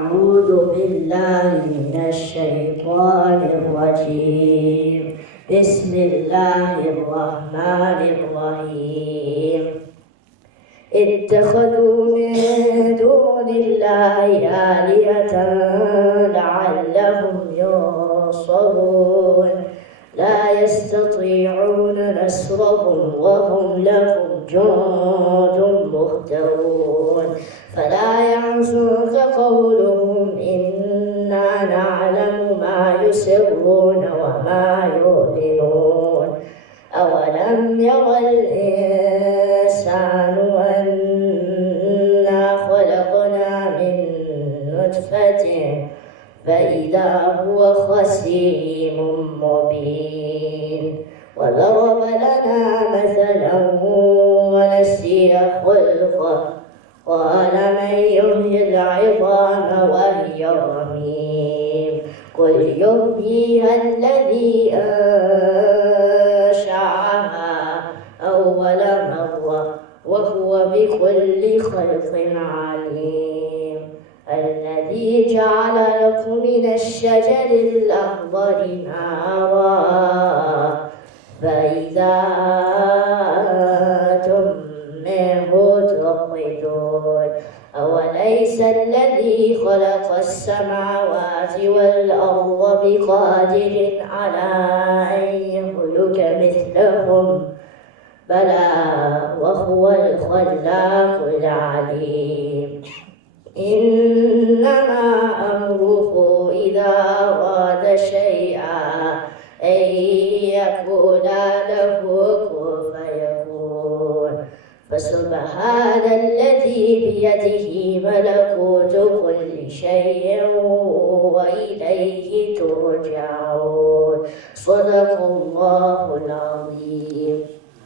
أعوذ بالله من الشيطان الرجيم. بسم الله الرحمن الرحيم. اتخذوا من دون الله آلهة لعلهم ينصرون لا يستطيعون نصرهم وهم لهم جند مهتدون فلا يحزنك قولهم إنا نعلم ما يسرون وما يعلنون أولم ير الإنسان أنا خلقنا من نطفة فإذا هو خصيم مبين وضرب لنا مثلا ونسي خلقه قال من يحيي العظام وهي رميم قل يحييها الذي أنشأها أول مرة وهو بكل خلق عليم الذي جعل لكم من الشجر الأخضر نارا فإذا أنتم منه توقدون أوليس الذي خلق السماوات والأرض بقادر على أن يخلق مثلهم بلى وهو الخلاق العليم إنما أمره إذا أراد شيئا أن يقول له كن فيكون فسبحان الذي بيده ملكوت كل شيء وإليه ترجعون صدق الله العظيم.